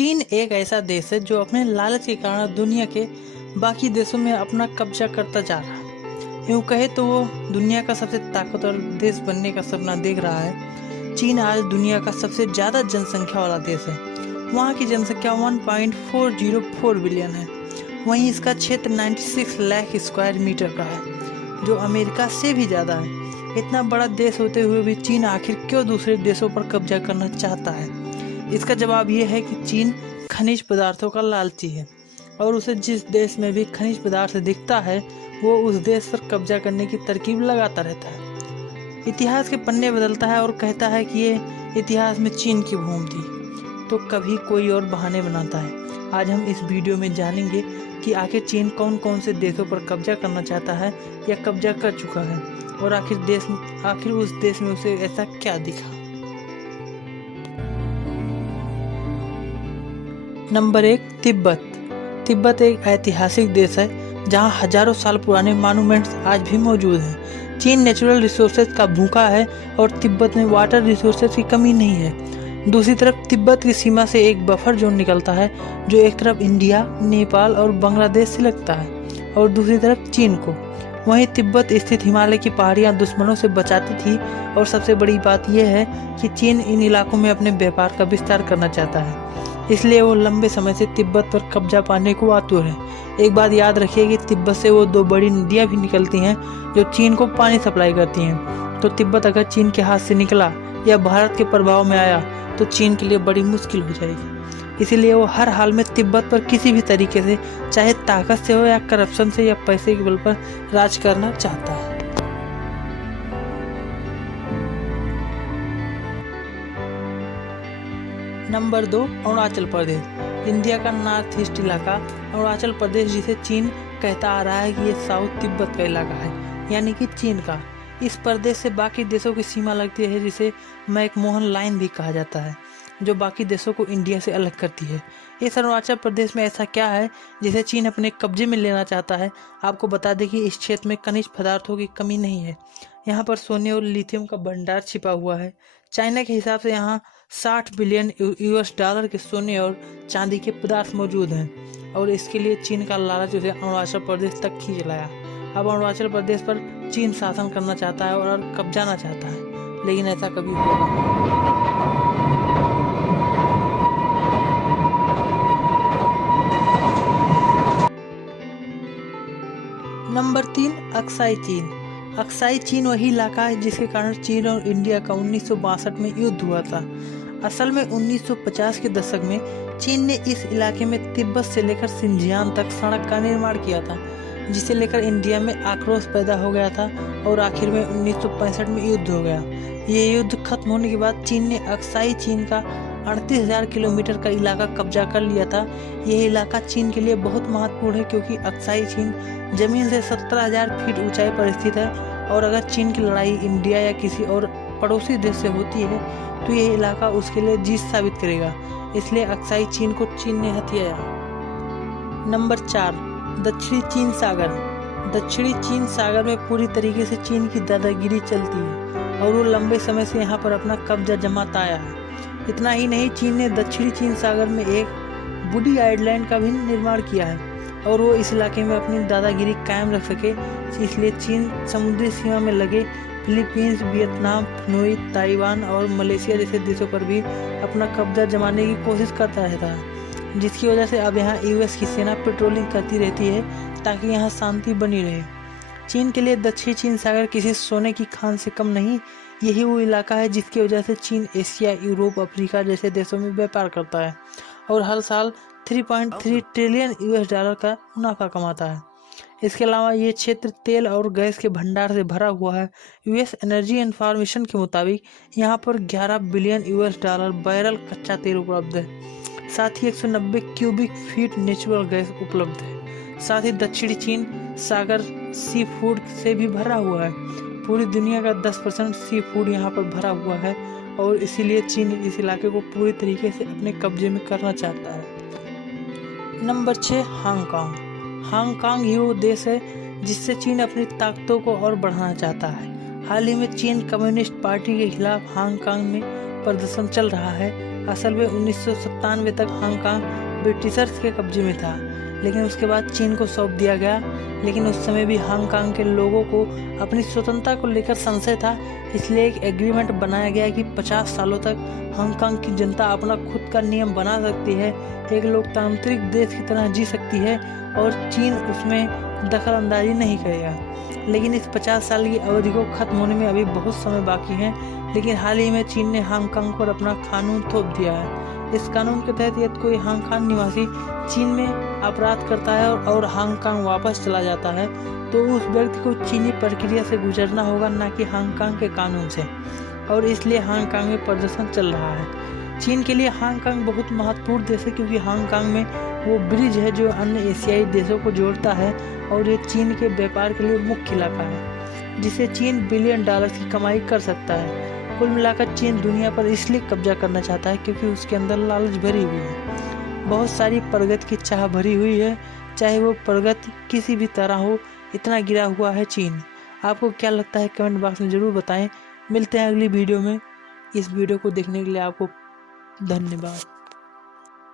चीन एक ऐसा देश है जो अपने लालच के कारण दुनिया के बाकी देशों में अपना कब्जा करता जा रहा है। यूँ कहे तो वो दुनिया का सबसे ताकतवर देश बनने का सपना देख रहा है। चीन आज दुनिया का सबसे ज़्यादा जनसंख्या वाला देश है। वहाँ की जनसंख्या 1.404 बिलियन है। वहीं इसका क्षेत्र 96 लाख स्क्वायर मीटर का है, जो अमेरिका से भी ज़्यादा है। इतना बड़ा देश होते हुए भी चीन आखिर क्यों दूसरे देशों पर कब्जा करना चाहता है? इसका जवाब ये है कि चीन खनिज पदार्थों का लालची है और उसे जिस देश में भी खनिज पदार्थ दिखता है वो उस देश पर कब्जा करने की तरकीब लगाता रहता है। इतिहास के पन्ने बदलता है और कहता है कि ये इतिहास में चीन की भूमि थी, तो कभी कोई और बहाने बनाता है। आज हम इस वीडियो में जानेंगे कि आखिर चीन कौन कौन से देशों पर कब्जा करना चाहता है या कब्जा कर चुका है और आखिर उस देश में उसे ऐसा क्या दिखा। नंबर 1, तिब्बत। तिब्बत एक ऐतिहासिक देश है जहां हजारों साल पुराने मॉन्यूमेंट्स आज भी मौजूद हैं। चीन नेचुरल रिसोर्सेज का भूखा है और तिब्बत में वाटर रिसोर्सेज की कमी नहीं है। दूसरी तरफ तिब्बत की सीमा से एक बफर जोन निकलता है जो एक तरफ इंडिया, नेपाल और बांग्लादेश से लगता है और दूसरी तरफ चीन को। वहीं तिब्बत स्थित हिमालय की पहाड़ियां दुश्मनों से बचाती थी और सबसे बड़ी बात यह है कि चीन इन इलाकों में अपने व्यापार का विस्तार करना चाहता है, इसलिए वो लंबे समय से तिब्बत पर कब्जा पाने को आतुर है। एक बात याद रखिए कि तिब्बत से वो 2 बड़ी नदियां भी निकलती हैं जो चीन को पानी सप्लाई करती हैं। तो तिब्बत अगर चीन के हाथ से निकला या भारत के प्रभाव में आया तो चीन के लिए बड़ी मुश्किल हो जाएगी। इसीलिए वो हर हाल में तिब्बत पर किसी भी तरीके से, चाहे ताकत से हो या करप्शन से या पैसे के बल पर, राज करना चाहता है। नंबर 2, अरुणाचल प्रदेश। इंडिया का नॉर्थ ईस्ट इलाका अरुणाचल प्रदेश, जिसे चीन कहता आ रहा है कि ये साउथ तिब्बत का इलाका है, यानी कि चीन का। इस प्रदेश से बाकी देशों की सीमा लगती है, जिसे मैकमोहन लाइन भी कहा जाता है, जो बाकी देशों को इंडिया से अलग करती है। इस अरुणाचल प्रदेश में ऐसा क्या है जिसे चीन अपने कब्जे में लेना चाहता है? आपको बता दें कि इस क्षेत्र में खनिज पदार्थों की कमी नहीं है। यहाँ पर सोने और लिथियम का भंडार छिपा हुआ है। चाइना के हिसाब से यहाँ 60 बिलियन US डॉलर के सोने और चांदी के पदार्थ मौजूद हैं और इसके लिए चीन का लालच उसे अरुणाचल प्रदेश तक खींच लाया। अब अरुणाचल प्रदेश पर चीन शासन करना चाहता है और कब्जाना चाहता है, लेकिन ऐसा कभी होगा नहीं। नंबर 3, अक्साई चीन। अक्साई चीन वही इलाका है जिसके कारण चीन और इंडिया का 1962 में युद्ध हुआ था। असल में 1950 के दशक में चीन ने इस इलाके में तिब्बत से लेकर सिंजियान तक सड़क का निर्माण किया था, जिसे लेकर इंडिया में आक्रोश पैदा हो गया था और आखिर में 1965 में युद्ध हो गया। ये युद्ध खत्म होने के बाद चीन ने अक्साई चीन का 38,000 किलोमीटर का इलाका कब्जा कर लिया था। यह इलाका चीन के लिए बहुत महत्वपूर्ण है क्योंकि अक्साई चीन जमीन से 17,000 फीट ऊंचाई पर स्थित है और अगर चीन की लड़ाई इंडिया या किसी और पड़ोसी देश से होती है तो यह इलाका उसके लिए जीत साबित करेगा। इसलिए अक्साई चीन को चीन ने हथियाया। नंबर 4, दक्षिणी चीन सागर। दक्षिणी चीन सागर में पूरी तरीके से चीन की दादागिरी चलती है और वो लंबे समय से यहाँ पर अपना कब्जा जमाता आया है। इतना ही नहीं, चीन ने दक्षिणी चीन सागर में एक वुडी आइलैंड का भी निर्माण किया है और वो इस इलाके में अपनी दादागिरी कायम रख सके, इसलिए चीन समुद्री सीमा में लगे फिलीपींस, वियतनाम, हनोई, ताइवान और मलेशिया जैसे देशों पर भी अपना कब्जा जमाने की कोशिश करता रहता है, जिसकी वजह से अब यहाँ US की सेना पेट्रोलिंग करती रहती है ताकि यहाँ शांति बनी रहे। चीन के लिए दक्षिणी चीन सागर किसी सोने की खान से कम नहीं। यही वो इलाका है जिसकी वजह से चीन एशिया, यूरोप, अफ्रीका जैसे देशों में व्यापार करता है और हर साल 3.3 ट्रिलियन US डॉलर का मुनाफा कमाता है। इसके अलावा ये क्षेत्र तेल और गैस के भंडार से भरा हुआ है। US एनर्जी इंफॉर्मेशन के मुताबिक यहाँ पर 11 बिलियन US डॉलर बैरल कच्चा तेल उपलब्ध है। साथ ही 190 क्यूबिक फीट नेचुरल गैस उपलब्ध है। साथ ही दक्षिणी चीन सागर सी फूड से भी भरा हुआ है। पूरी दुनिया का 10% सी फूड यहाँ पर भरा हुआ है और इसीलिए चीन इस इलाके को पूरी तरीके से अपने कब्जे में करना चाहता है। Number 6, Hong Kong. हांगकांग ही वो देश है जिससे चीन अपनी ताकतों को और बढ़ाना चाहता है। हाल ही में चीन कम्युनिस्ट पार्टी के खिलाफ हांगकांग में प्रदर्शन चल रहा है। असल में 1997 तक हांगकांग ब्रिटिशर्स के कब्जे में था, लेकिन उसके बाद चीन को सौंप दिया गया। लेकिन उस समय भी हांगकांग के लोगों को अपनी स्वतंत्रता को लेकर संशय था, इसलिए एक एग्रीमेंट बनाया गया कि 50 सालों तक हांगकांग की जनता अपना खुद का नियम बना सकती है, एक लोकतांत्रिक देश की तरह जी सकती है और चीन उसमें दखल अंदाजी नहीं करेगा। लेकिन इस 50 साल की अवधि को खत्म होने में अभी बहुत समय बाकी है, लेकिन हाल ही में चीन ने हांगकांग पर अपना कानून थोप दिया है। इस कानून के तहत यदि कोई हांगकांग निवासी चीन में अपराध करता है और हांगकांग वापस चला जाता है तो उस व्यक्ति को चीनी प्रक्रिया से गुजरना होगा, न कि हांगकांग के कानून से, और इसलिए हांगकांग में प्रदर्शन चल रहा है। चीन के लिए हांगकांग बहुत महत्वपूर्ण देश है, क्योंकि हांगकांग में वो ब्रिज है जो अन्य एशियाई देशों को जोड़ता है और ये चीन के व्यापार के लिए मुख्य इलाका है, जिसे चीन बिलियन डॉलर की कमाई कर सकता है। कुल मिलाकर चीन दुनिया पर इसलिए कब्जा करना चाहता है क्योंकि उसके अंदर लालच भरी हुई है, बहुत सारी प्रगति की चाह भरी हुई है, चाहे वो प्रगति किसी भी तरह हो, इतना गिरा हुआ है चीन। आपको क्या लगता है कमेंट बॉक्स में ज़रूर बताएं। मिलते हैं अगली वीडियो में। इस वीडियो को देखने के लिए आपको धन्यवाद।